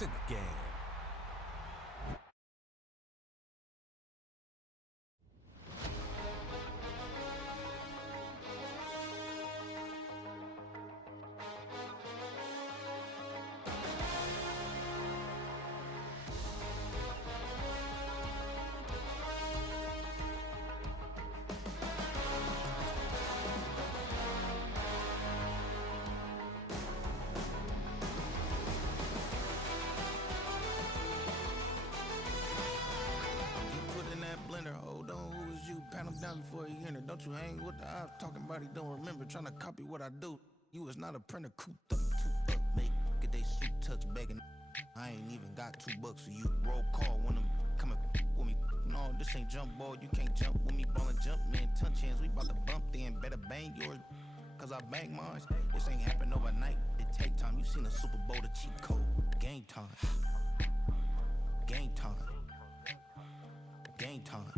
to the game. Before he entered, don't you hang with the ops talking about he don't remember, trying to copy what I do. You was not a printer, cooped up, too up, make get they suit tucks begging. I ain't even got $2 for you. Roll call when I'm coming with me. No, this ain't jump ball, you can't jump with me. Ballin' jump, man, touch hands, we bout to bump then. Better bang yours, cause I bang mine. This ain't happen overnight, it take time. You seen the Super Bowl, the cheat code. Game time. Game time. Game time.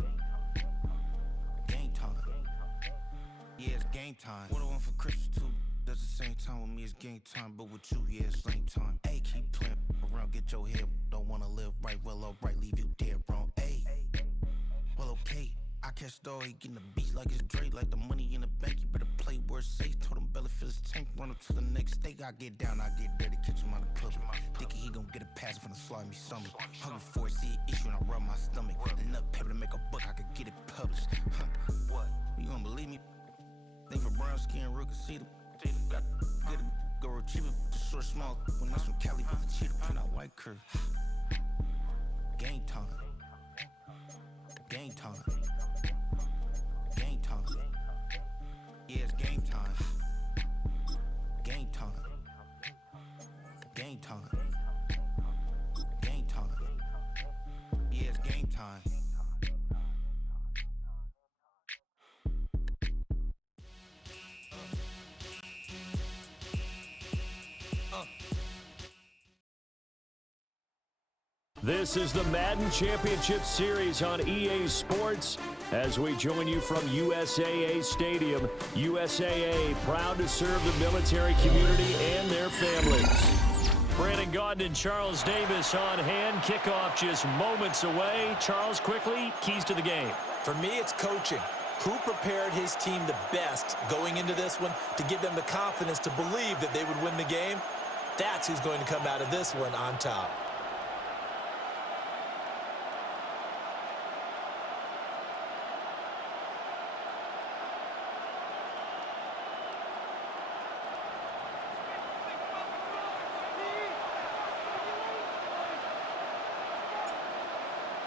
Yeah, it's game time. What I want for Christmas too? That's the same time with me, it's game time. But with you, yeah, it's lame time. Hey, keep playing around, get your head. Don't wanna live right, well, alright, leave you dead wrong. Hey, well, okay. I catch the dog, he getting the beats like it's Dre, like the money in the bank. You better play where it's safe. Told him belly fill his tank, run up to the next steak. I get down, I get dirty, catch him on the public. Thinking he gon' get a pass from the slimy summer. Hungry for it, see an issue and I rub my stomach. Enough paper to make a book, I could get it published. What? You don't believe me? Think for brown skin, real can see them. Got get a go retrieve it, short, small. When that's from Cali, with the cheetah print out white curve. Game time. Game time. Game time. Yeah, it's game time. Game time. Game time. Game time. Yeah, it's game time. This is the Madden Championship Series on EA Sports as we join you from USAA Stadium. USAA, proud to serve the military community and their families. Brandon Gaudin and Charles Davis on hand. Kickoff just moments away. Charles, quickly, keys to the game. For me, it's coaching. Who prepared his team the best going into this one to give them the confidence to believe that they would win the game? That's who's going to come out of this one on top.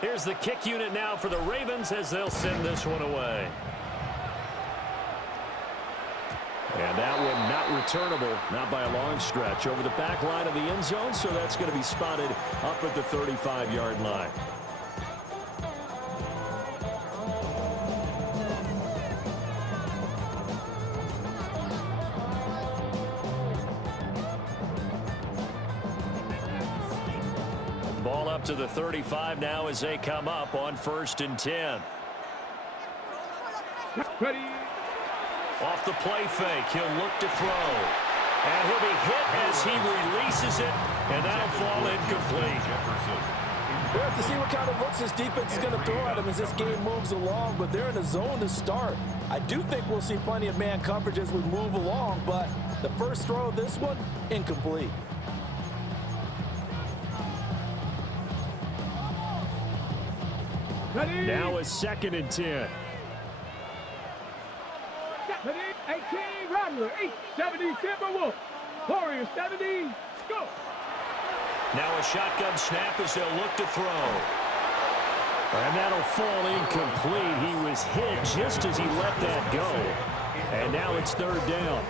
Here's the kick unit now for the Ravens as they'll send this one away. And that one not returnable, not by a long stretch, over the back line of the end zone, so that's going to be spotted up at the 35-yard line. Ball up to the 35 now as they come up on 1st and 10. Ready. Off the play fake, he'll look to throw. And he'll be hit as he releases it, and that'll fall incomplete. We'll have to see what kind of looks this defense is going to throw at him as this game moves along, but they're in a zone to start. I do think we'll see plenty of man coverage as we move along, but the first throw of this one, incomplete. Ready. Now it's 2nd and 10. Ready. 18, Rattler. 870, Timberwolf. Warriors 70, go. Now a shotgun snap as they'll look to throw. And that'll fall incomplete. He was hit just as he let that go. And now it's 3rd down.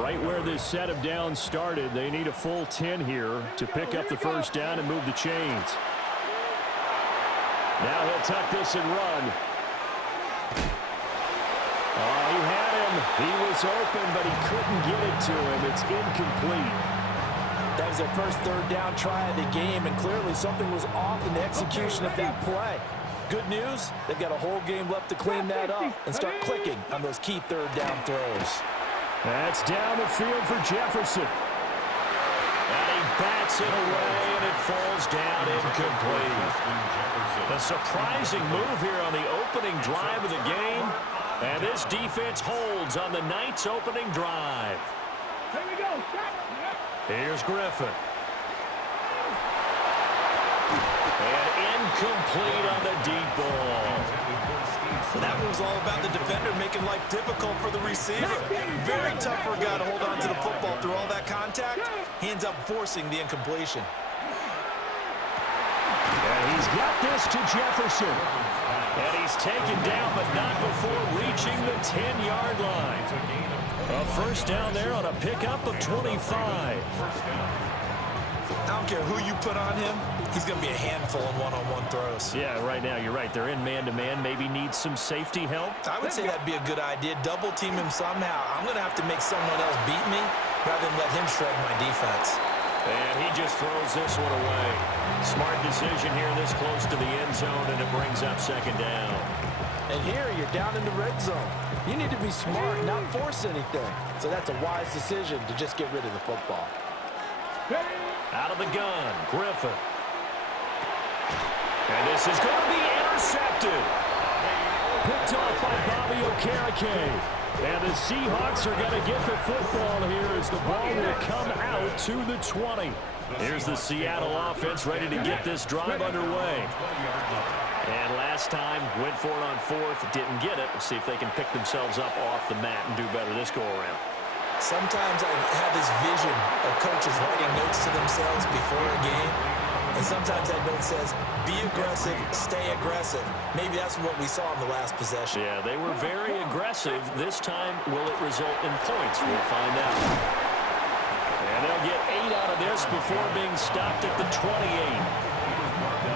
Right where this set of downs started, they need a full 10 here to pick up the 1st down and move the chains. Now he'll tuck this and run. Oh, he had him. He was open, but he couldn't get it to him. It's incomplete. That was their first 3rd down try of the game, and clearly something was off in the execution of that play. Good news, they've got a whole game left to clean that up and start clicking on those key 3rd down throws. That's down the field for Jefferson. And he bats it away, and it falls down incomplete. A surprising move here on the opening drive of the game, and this defense holds on the Knights' opening drive. Here we go. Here's Griffin. And incomplete on the deep ball. So that was all about the defender making life difficult for the receiver. Very tough for a guy to hold on to the football through all that contact. He ends up forcing the incompletion. And he's got this to Jefferson. And he's taken down, but not before reaching the 10-yard line. A first down there on a pickup of 25. I don't care who you put on him, he's going to be a handful in one-on-one throws. Yeah, right now, you're right. They're in man-to-man. Maybe needs some safety help. I would say that'd be a good idea. Double team him somehow. I'm going to have to make someone else beat me rather than let him shred my defense. And he just throws this one away. Smart decision here this close to the end zone, and it brings up second down. And here you're down in the red zone. You need to be smart, not force anything. So that's a wise decision to just get rid of the football. Out of the gun, Griffin. And this is going to be intercepted. Picked off by Bobby Okereke. And the Seahawks are going to get the football here as the ball will come out to the 20. Here's the Seattle offense ready to get this drive underway. And last time, went for it on fourth, didn't get it. We'll see if they can pick themselves up off the mat and do better this go-around. Sometimes I have this vision of coaches writing notes to themselves before a game. And sometimes that note says, be aggressive, stay aggressive. Maybe that's what we saw in the last possession. Yeah, they were very aggressive. This time, will it result in points? We'll find out. And they'll get 8 out of this before being stopped at the 28.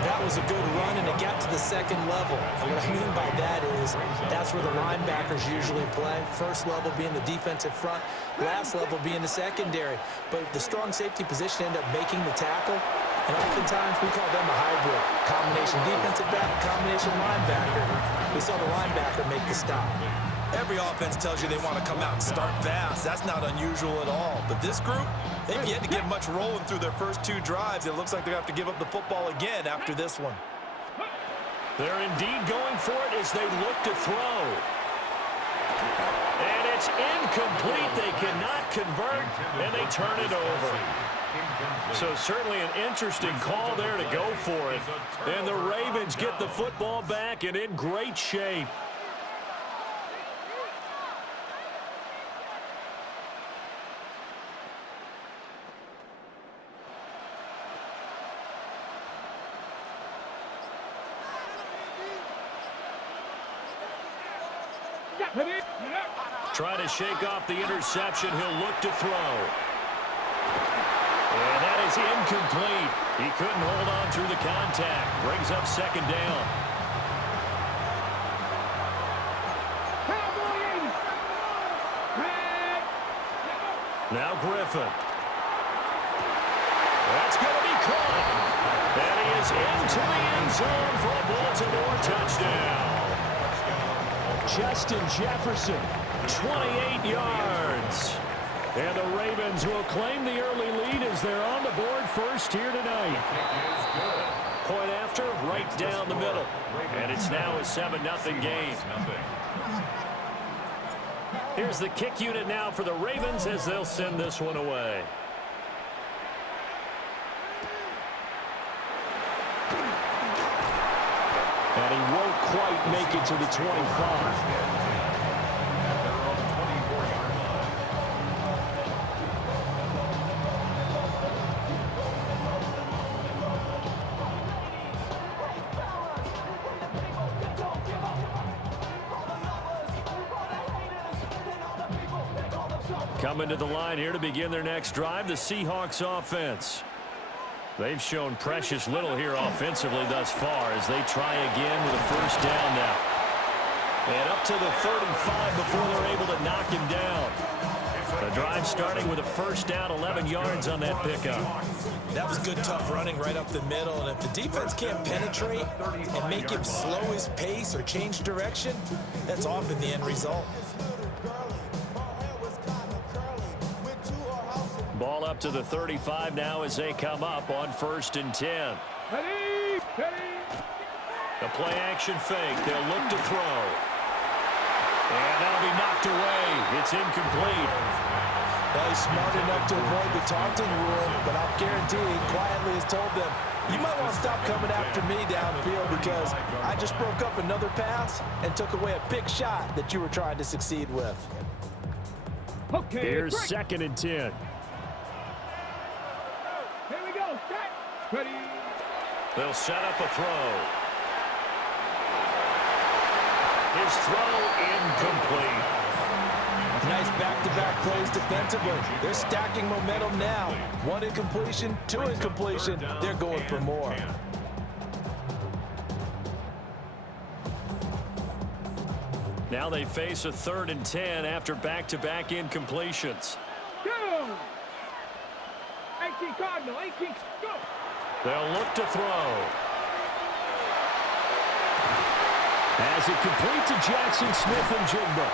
That was a good run, and it got to the second level. And what I mean by that is that's where the linebackers usually play. First level being the defensive front, last level being the secondary. But the strong safety position ended up making the tackle, and oftentimes we call them a hybrid. Combination defensive back, combination linebacker. We saw the linebacker make the stop. Every offense tells you they want to come out and start fast. That's not unusual at all. But this group, they've yet to get much rolling through their first 2 drives. It looks like they're going to have to give up the football again after this one. They're indeed going for it as they look to throw. And it's incomplete. They cannot convert, and they turn it over. So certainly an interesting call there to go for it. And the Ravens get the football back and in great shape. Trying to shake off the interception. He'll look to throw. And that is incomplete. He couldn't hold on through the contact. Brings up second down. Now Griffin. That's going to be caught. And he is into the end zone for a Baltimore touchdown. Justin Jefferson, 28 yards. And the Ravens will claim the early lead as they're on the board first here tonight. Point after, right down the middle. And it's now a 7-0 game. Here's the kick unit now for the Ravens as they'll send this one away. And he won't quite make it to the 25. Coming to the line here to begin their next drive, the Seahawks offense. They've shown precious little here offensively thus far as they try again with a first down now. And up to the 35 before they're able to knock him down. The drive starting with a first down, 11 yards on that pickup. That was good, tough running right up the middle. And if the defense can't penetrate and make him slow his pace or change direction, that's often the end result. Ball Ball up to the 35 now as they come up on 1st and 10. Ready, ready. The play action fake. They'll look to throw. And that'll be knocked away. It's incomplete. Well, he's smart enough to avoid the taunting rule, but I'm guaranteeing quietly has told them, you might want to stop coming after me downfield because I just broke up another pass and took away a big shot that you were trying to succeed with. Okay, Here's break. 2nd and 10. Here we go, set, ready. They'll set up a throw. His throw incomplete. Nice back-to-back plays defensively. They're stacking momentum now. 1 incompletion, 2 incompletion. They're going for more. Now they face a 3rd and 10 after back-to-back incompletions. Go! 18 Cardinal, 18, go! They'll look to throw. As it complete to Jackson Smith-Njigba.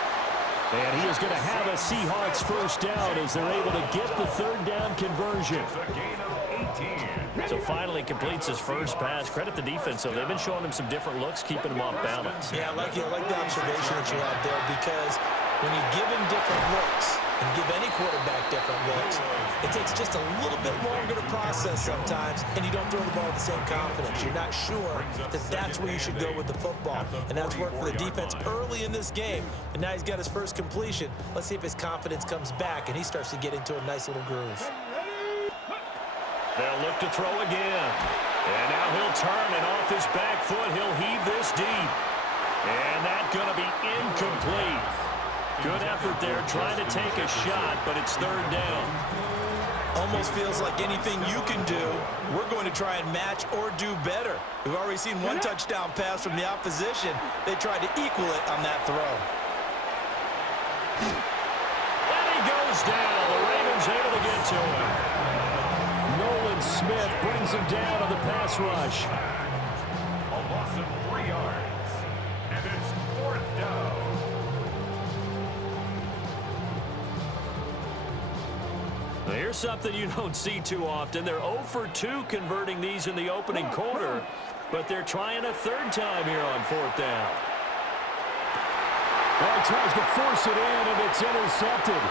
And he is going to have a Seahawks first down as they're able to get the 3rd down conversion. So finally completes his first pass. Credit the defense, though. They've been showing him some different looks, keeping him off balance. Yeah, I like the observation that you had there because when you give him different looks and give any quarterback different looks, it takes just a little bit longer to process sometimes, and you don't throw the ball with the same confidence. You're not sure that that's where you should go with the football, and that's worked for the defense early in this game. And now he's got his first completion. Let's see if his confidence comes back and he starts to get into a nice little groove. They'll look to throw again. And now he'll turn, and off his back foot, he'll heave this deep. And that's going to be incomplete. Good effort there, trying to take a shot, but it's 3rd down. Almost feels like anything you can do, we're going to try and match or do better. We've already seen 1 touchdown pass from the opposition. They tried to equal it on that throw. And he goes down. The Ravens able to get to him. Nolan Smith brings him down on the pass rush. A loss of 3 yards. And it's 4th down. Here's something you don't see too often. They're 0 for 2 converting these in the opening quarter, but they're trying a 3rd time here on 4th down. Well, he tries to force it in, and it's intercepted.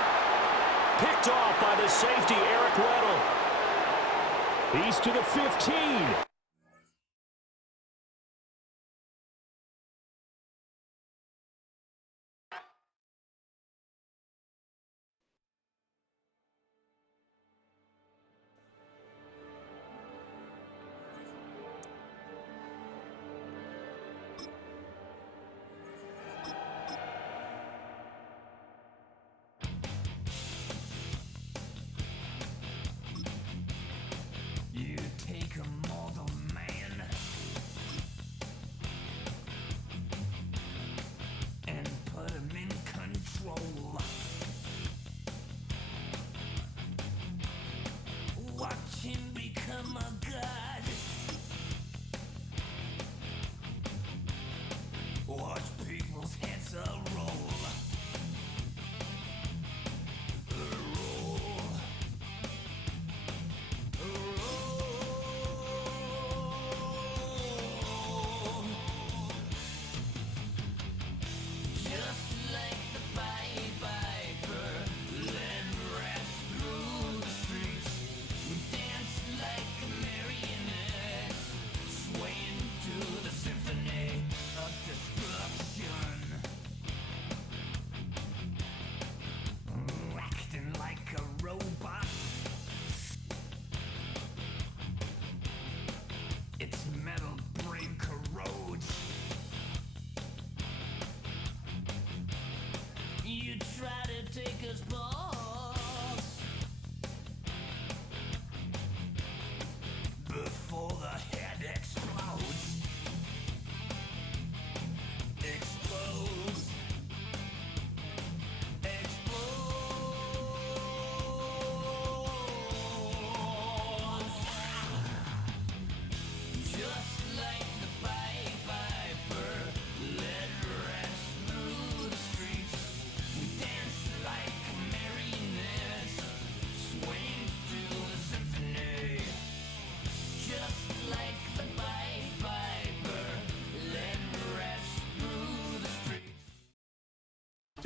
Picked off by the safety, Eric Weddle. He's to the 15. You take 'em all the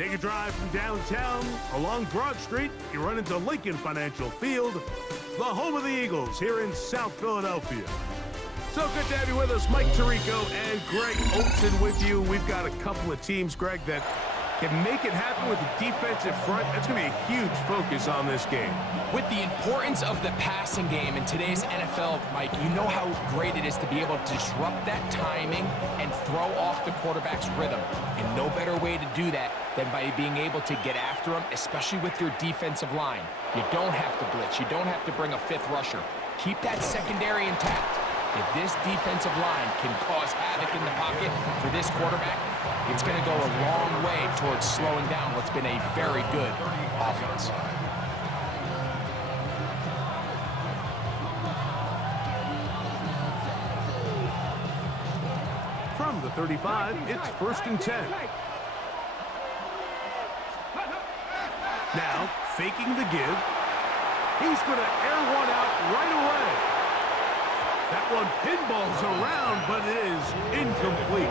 Take a drive from downtown along Broad Street. You run into Lincoln Financial Field, the home of the Eagles here in South Philadelphia. So good to have you with us. Mike Tirico and Greg Olson with you. We've got a couple of teams, Greg, that can make it happen with the defensive front. That's going to be a huge focus on this game. With the importance of the passing game in today's NFL, Mike, you know how great it is to be able to disrupt that timing and throw off the quarterback's rhythm. And no better way to do that than by being able to get after him, especially with your defensive line. You don't have to blitz. You don't have to bring a fifth rusher. Keep that secondary intact. If this defensive line can cause havoc in the pocket for this quarterback, it's going to go a long way towards slowing down what's been a very good offense. From the 35, it's 1st and 10. Now, faking the give. He's going to air one out right away. That one pinballs around, but it is incomplete.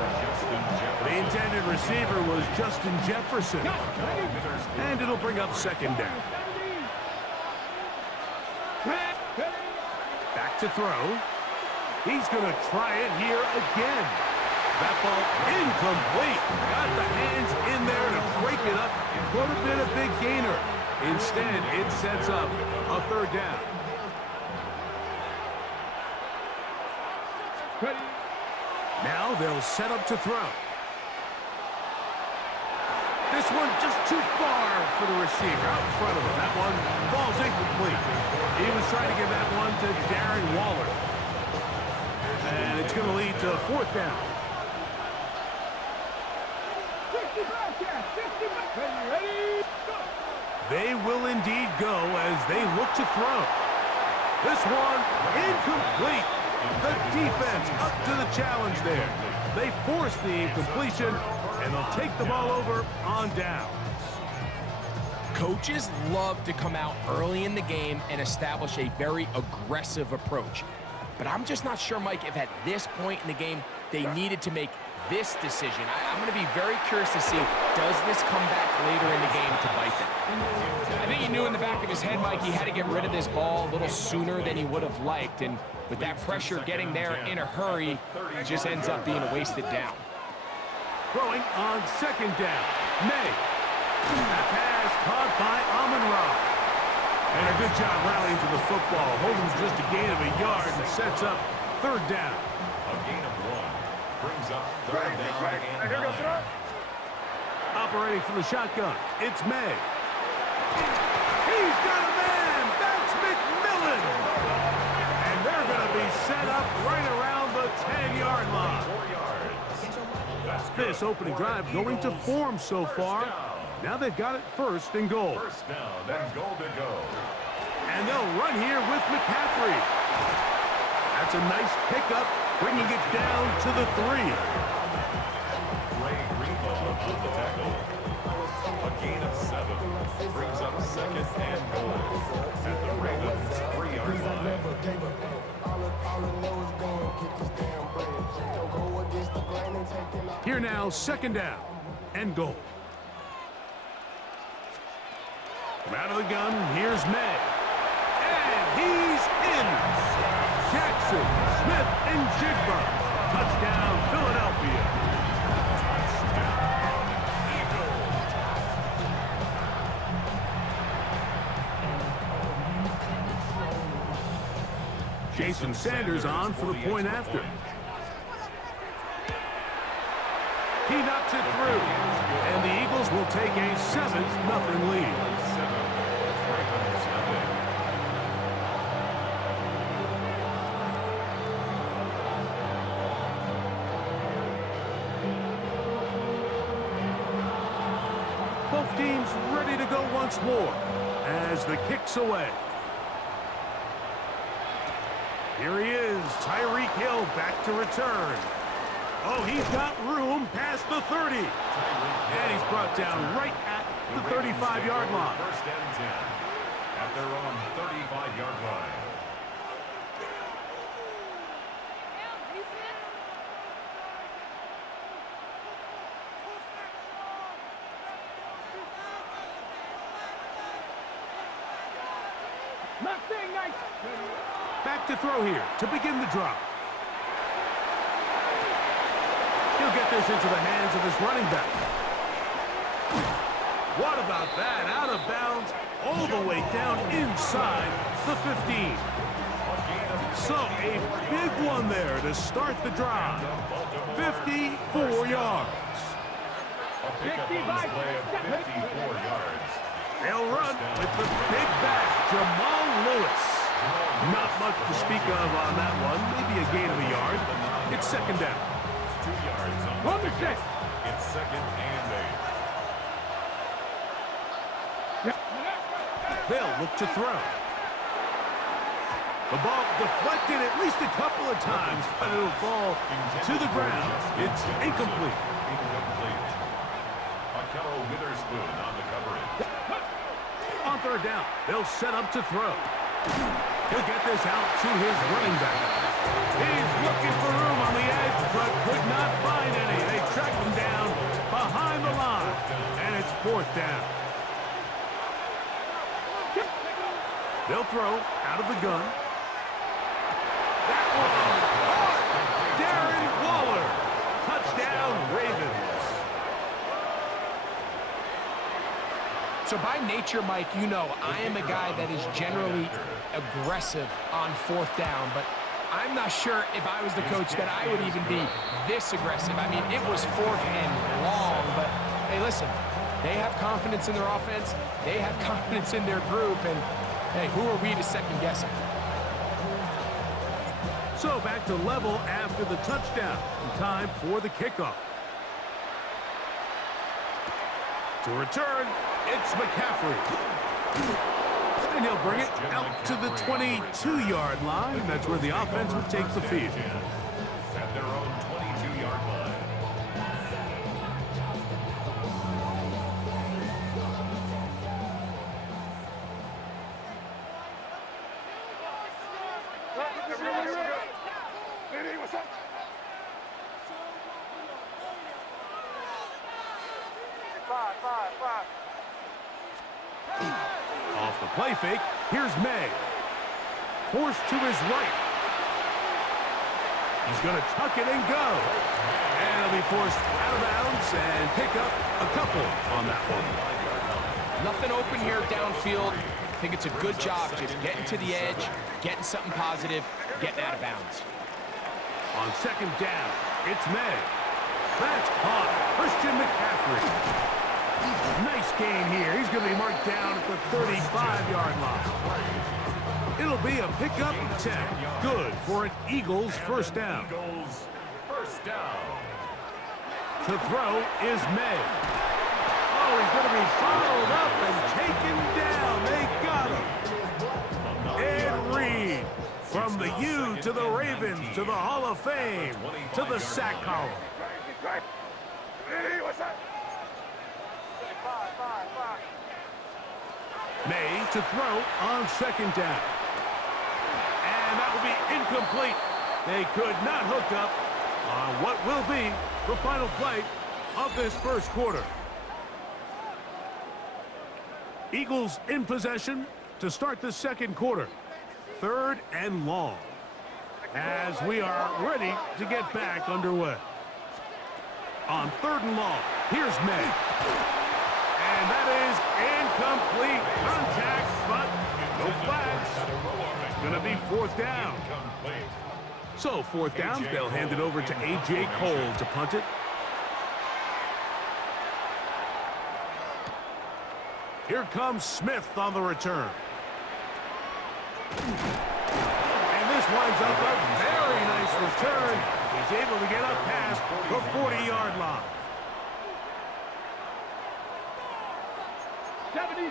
The intended receiver was Justin Jefferson. And it'll bring up 2nd down. Back to throw. He's going to try it here again. That ball incomplete. Got the hands in there to break it up. Could have been a big gainer. Instead, it sets up a 3rd down. Now they'll set up to throw. This one just too far for the receiver out in front of him. That one falls incomplete. He was trying to give that one to Darren Waller. And it's going to lead to 4th down. They will indeed go as they look to throw. This one incomplete. The defense up to the challenge there. They force the incompletion, and they'll take the ball over on down. Coaches love to come out early in the game and establish a very aggressive approach. But I'm just not sure, Mike, if at this point in the game they needed to make this decision. I'm going to be very curious to see, does this come back later in the game to bite them? I think he knew in the back of his head, Mike, he had to get rid of this ball a little sooner than he would have liked. And with that pressure getting there in a hurry, it just ends up being a wasted down. Throwing on 2nd down. May. That pass caught by Amon-Ra. And a good job rallying to the football. Holding just a gain of a yard and sets up 3rd down. A gain of 1 brings up 3rd down and 9. Operating from the shotgun, it's May. He's got a man. That's McMillan. And they're going to be set up right around the 10-yard line. 4 yards. This opening drive going to form so far. Now they've got it 1st and goal. 1st down, then goal to go. And they'll run here with McCaffrey. That's a nice pickup, bringing it down to the 3. Ray Greenlaw on the tackle. A gain of 7 brings up 2nd and goal at the Ravens 3-yard line. Here now, 2nd down and goal. From out of the gun, here's May. And he's in. Jackson, Smith, and Jigba. Touchdown, Philadelphia. Jason Sanders on for the point after. He knocks it through, and the Eagles will take a 7-0 lead. Both teams ready to go once more as the kick's away. Here he is, Tyreek Hill back to return. Oh, he's got room past the 30. And he's brought down right at the 35-yard line. 1st and 10 at their own 35-yard line. Mustang nice. Back to throw here to begin the drive. He'll get this into the hands of his running back. What about that? Out of bounds, all the way down inside the 15. So a big one there to start the drive. 54 yards. A pickup on the play of 54 yards. They'll run with the big back, Jamal Lewis. Not much to speak of on that one. Maybe a gain of a yard. It's second down. 2 yards on the pickup. It's second and 8. They'll look to throw. The ball deflected at least a couple of times, but it'll fall to the ground. It's incomplete. Witherspoon on the coverage. On third down, they'll set up to throw. He'll get this out to his running back. He's looking for room on the edge, but could not find any. They track him down behind the line, and it's fourth down. They'll throw out of the gun. That one, Darren Waller. Touchdown, Ravens. So by nature, Mike, you know, I am a guy that is generally aggressive on fourth down, but I'm not sure if I was the coach that I would even be this aggressive. I mean, it was fourth and long, but hey, listen, they have confidence in their offense, they have confidence in their group, and hey, who are we to second guess them? So back to level after the touchdown. Time for the kickoff. To return, it's McCaffrey. And he'll bring it out to the 22-yard line. That's where the offense will take the field. At their own 22-yard line. Off the play fake, here's May. Forced to his right. He's going to tuck it and go. And he'll be forced out of bounds and pick up a couple on that one. Nothing open here downfield. I think it's a good job just getting to the edge, getting something positive, getting out of bounds. On second down, it's May. That's caught. Christian McCaffrey. Nice gain here. He's going to be marked down at the 35-yard line. It'll be a pickup of 10. Good for an Eagles first down. Eagles first down. To throw is May. Oh, he's going to be followed up and taken down. They got him. Ed Reed. From the U to the Ravens to the Hall of Fame to the sack column. May to throw on second down. And that will be incomplete. They could not hook up on what will be the final play of this first quarter. Eagles in possession to start the second quarter. Third and long. As we are ready to get back underway. On third and long, here's May. And that is incomplete. Contact, but no flags. It's going to be fourth down. So fourth down, they'll hand it over to A.J. Cole to punt it. Here comes Smith on the return. And this winds up a very nice return. He's able to get up past the 40-yard line. 70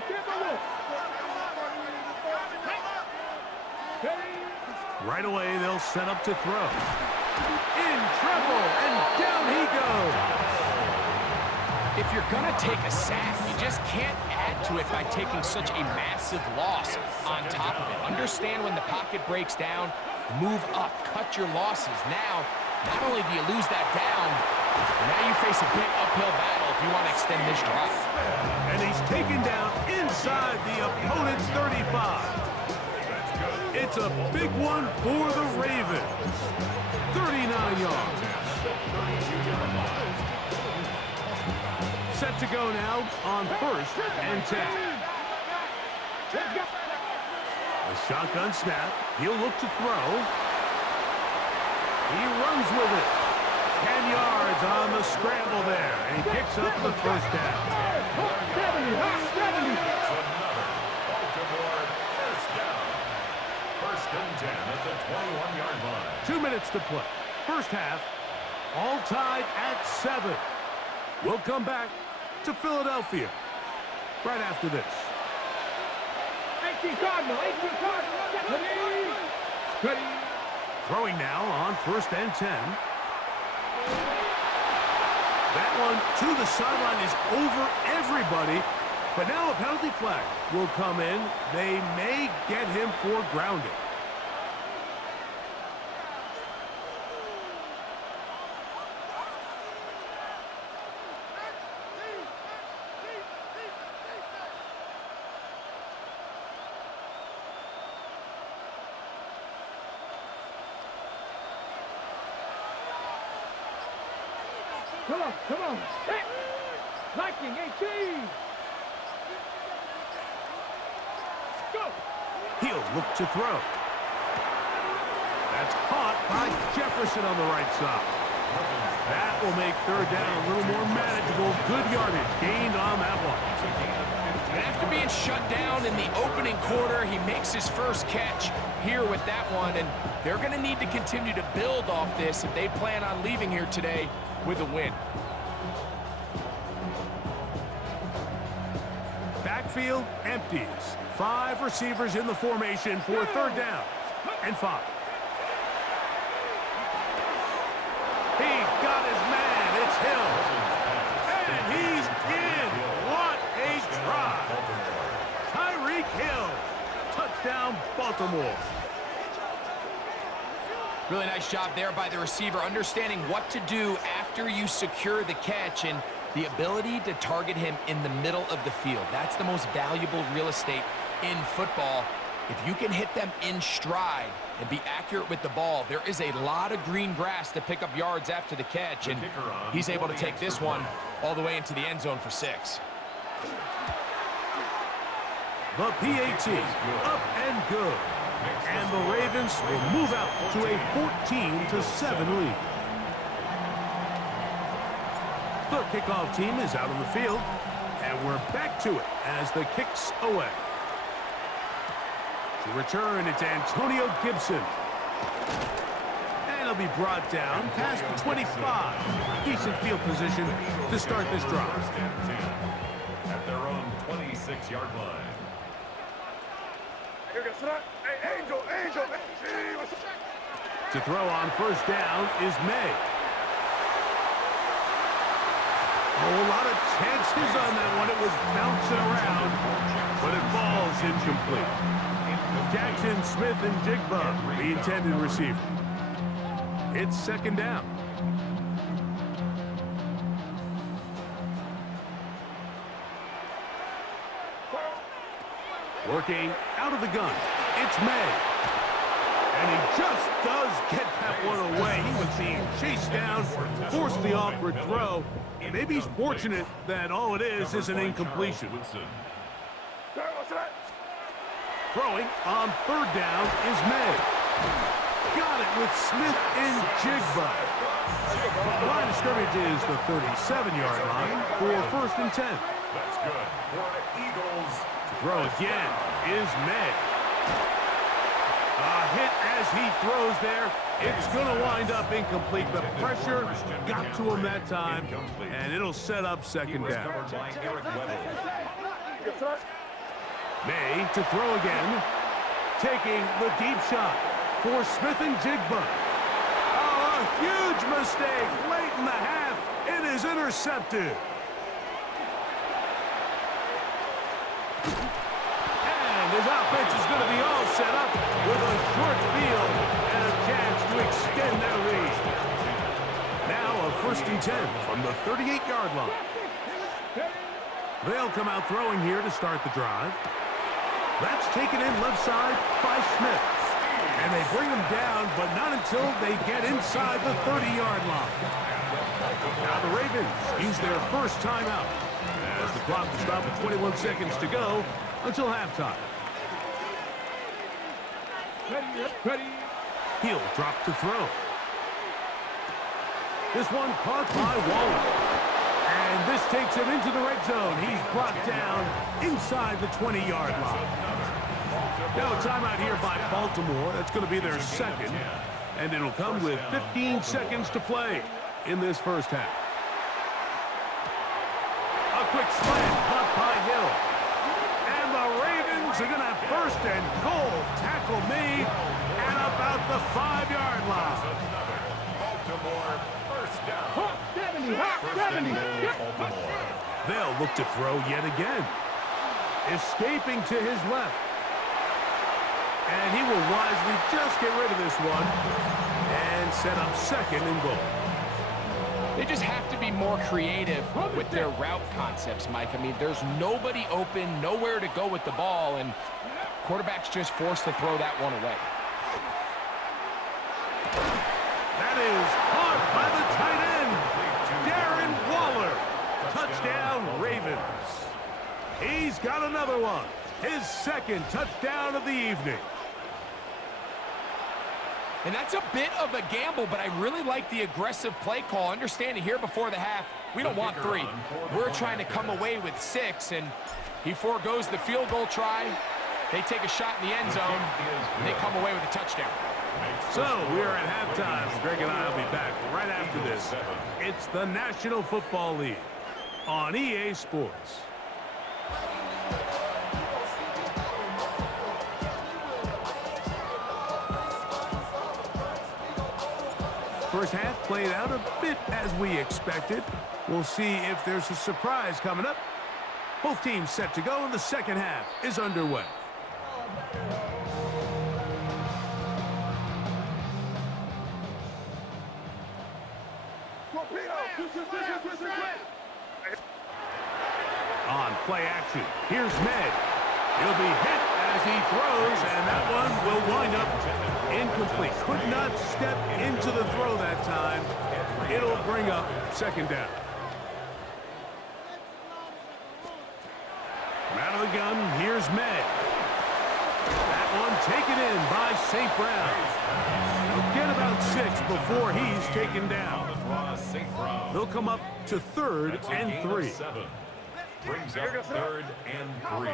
Right away, they'll set up to throw. In trouble, and down he goes. If you're going to take a sack, you just can't add to it by taking such a massive loss on top of it. Understand when the pocket breaks down, move up, cut your losses. Now, not only do you lose that down, now you face a big uphill battle if you want to extend this drive. And he's taken down inside the opponent's 35. It's a big one for the Ravens. 39 yards. Set to go now on 1st and 10. A shotgun snap. He'll look to throw. He runs with it. 10 yards on the scramble there. And he picks up the first down. 70. Baltimore first down. 1st and 10 at the 21-yard line. 2 minutes to play. First half, all tied at 7. We'll come back to Philadelphia right after this. 18 Cardinal. Ready. Throwing now on 1st and 10. That one to the sideline is over everybody. But now a penalty flag will come in. They may get him for grounding. Come on. Viking 18. Go. He'll look to throw. That's caught by Jefferson on the right side. That will make 3rd down a little more manageable. Good yardage gained on that one. And after being shut down in the opening quarter, he makes his first catch here with that one, and they're going to need to continue to build off this if they plan on leaving here today with a win. Backfield empties. 5 receivers in the formation for 3rd down and 5. He got his man. It's Hill. And he's in. What a try. Tyreek Hill. Touchdown, Baltimore. Really nice job there by the receiver, understanding what to do after you secure the catch and the ability to target him in the middle of the field. That's the most valuable real estate in football. If you can hit them in stride and be accurate with the ball, there is a lot of green grass to pick up yards after the catch, and he's able to take this one all the way into the end zone for 6. The PAT up and good. And the Ravens will move out to a 14-7 lead. The kickoff team is out on the field, and we're back to it as the kick's away. To return, it's Antonio Gibson. And he'll be brought down past the 25. Decent field position to start this drive. 1st and 10 at their own 26-yard line. To throw on 1st down is May. Oh, a lot of chances on that one. It was bouncing around, but it falls incomplete. Jackson, Smith, and Jigba, the intended receiver. It's 2nd down. Working out of the gun, it's May. And he just does get that one away. He was being chased down, forced the awkward throw. Maybe he's fortunate that all it is an incompletion. Throwing on 3rd down is May. Got it with Smith and Jigba. Line of scrimmage is the 37-yard line for 1st and 10. That's good for the Eagles. Throw again is May. A hit as he throws there. It's going to wind up incomplete. The pressure got to him that time, and it'll set up 2nd down. May to throw again. Taking the deep shot for Smith and Jigba. Oh, a huge mistake late in the half. It is intercepted. His offense is going to be all set up with a short field and a chance to extend their lead. Now a 1st and 10 from the 38-yard line. They'll come out throwing here to start the drive. That's taken in left side by Smith. And they bring him down, but not until they get inside the 30-yard line. Now the Ravens use their first timeout as the clock will stop with 21 seconds to go until halftime. He'll drop to throw. This one caught by Waller. And this takes him into the red zone. He's brought down inside the 20-yard line. Now a timeout here by Baltimore. That's going to be their second. And it'll come with 15 seconds to play in this first half. A quick slant caught by Hill. And the Ravens are going to have first and goal. Tackle made at about the 5-yard line. Baltimore first down. Hawk 70, Hawk 70. They'll look to throw yet again. Escaping to his left. And he will wisely just get rid of this one and set up second and goal. They just have to be more creative with their route concepts, Mike. I mean, there's nobody open, nowhere to go with the ball, and quarterback's just forced to throw that one away. That is caught by the tight end, Darren Waller. Touchdown, Ravens. He's got another one. His second touchdown of the evening. And that's a bit of a gamble, but I really like the aggressive play call. Understanding here before the half, we don't want 3. We're trying to come away with 6, and he forgoes the field goal try. They take a shot in the end zone, and they come away with a touchdown. So we are at halftime. Greg and I will be back right after this. It's the National Football League on EA Sports. First half played out a bit as we expected. We'll see if there's a surprise coming up. Both teams set to go, and the second half is underway. On play action, here's Meg. He'll be hit as he throws, and that one will wind up incomplete. Could not step into the throw that time. It'll bring up second down. Out of the gun, here's Meg. That one taken in by St. Brown. He'll get about 6 before he's taken down. They'll come up to 3rd and 3. Brings up 3rd and 3.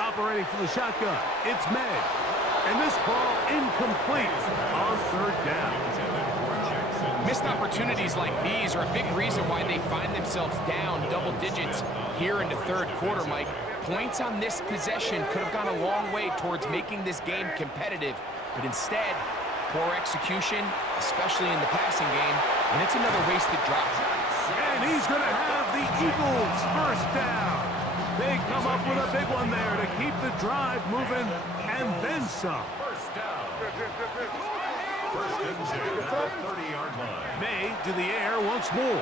Operating from the shotgun, it's Meg. And this ball incomplete on 3rd down. Missed opportunities like these are a big reason why they find themselves down double digits here in the third quarter, Mike. Points on this possession could have gone a long way towards making this game competitive, but instead, poor execution, especially in the passing game, and it's another wasted drop. And he's going to have the Eagles first down. They come up with a big one there to keep the drive moving, and then some. First down. First and 10 at the 30-yard line. May to the air once more.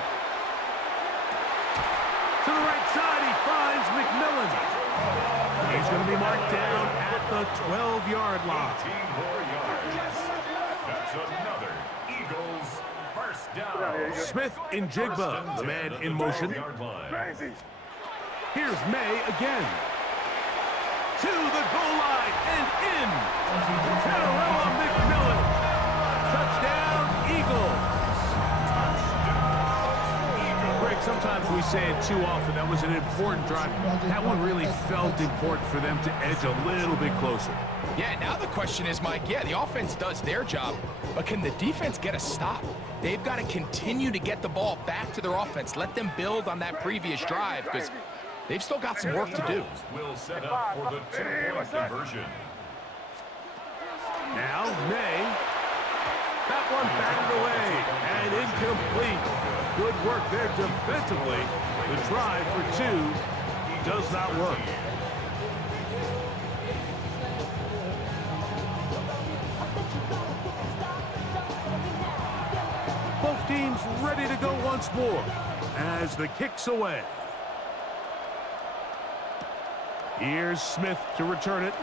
To the right side, he finds McMillan. He's going to be marked down at the 12-yard line. 18 more yards. That's another Eagles first down. Smith in Jigba, the man in motion. Here's May again. To the goal line and in. Terrell McMillan. Touchdown, Eagles. Greg, sometimes we say it too often. That was an important drive. That one really felt important for them to edge a little bit closer. Yeah, now the question is, Mike, yeah, the offense does their job, but can the defense get a stop? They've got to continue to get the ball back to their offense. Let them build on that previous drive, because they've still got some work to do. Will set up for the 2-point conversion. Now, May. That one batted away and incomplete. Good work there defensively. The try for 2 does not work. Both teams ready to go once more as the kick's away. Here's Smith to return it.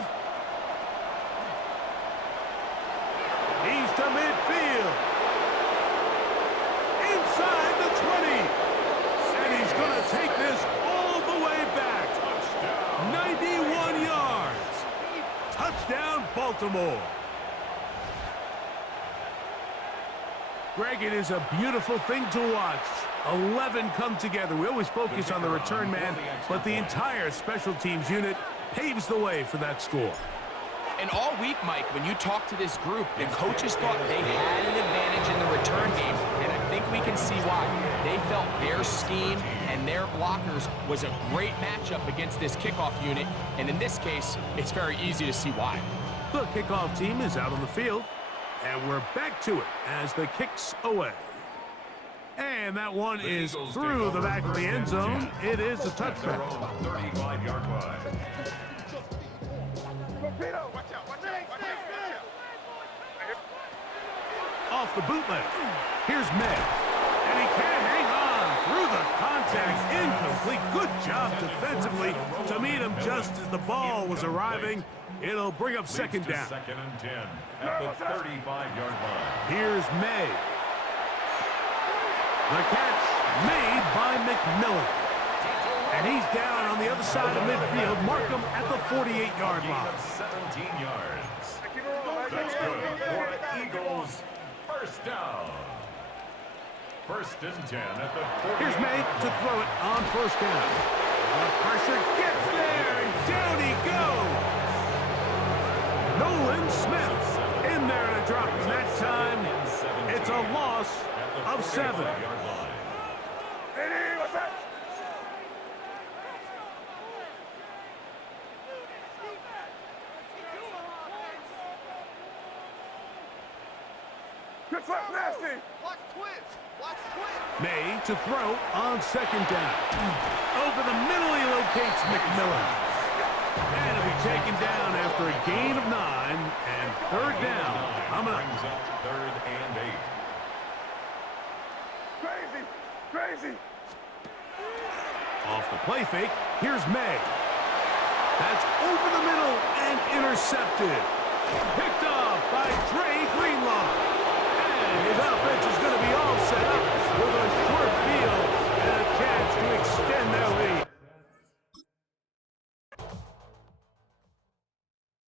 He's to midfield. Inside the 20. And he's going to take this all the way back. 91 yards. Touchdown, Baltimore. Greg, it is a beautiful thing to watch. 11 come together. We always focus on the return man, but the entire special teams unit paves the way for that score. And all week, Mike, when you talk to this group, the coaches thought they had an advantage in the return game, and I think we can see why. They felt their scheme and their blockers was a great matchup against this kickoff unit, and in this case, it's very easy to see why. The kickoff team is out on the field, and we're back to it as the kick's away. And that one is through the back of the end zone. It is a touchback. 35-yard line. Off the bootleg. Here's May. And he can't hang on through the contact. Incomplete. Good job defensively to meet him just as the ball was arriving. It'll bring up second down. Second and 10 at the 35-yard line. Here's May. The catch made by McMillan. And he's down on the other side of midfield. Mark him at the 48-yard line. 17 yards. That's good for the Eagles. First down. First and 10 at the 48. Here's May to throw it on first down. The pressure gets there, and down he goes. Nolan Smith in there to drop him that time. It's a loss of 7. May to throw on second down. Over the middle he locates McMillan. And it'll be taken down after a gain of 9 and third down. Coming up. Brings up third and 8. Crazy. Off the play fake, here's May. That's over the middle and intercepted. Picked off by Dre Greenlaw. And his offense is going to be all set up with a short field and a chance to extend their lead.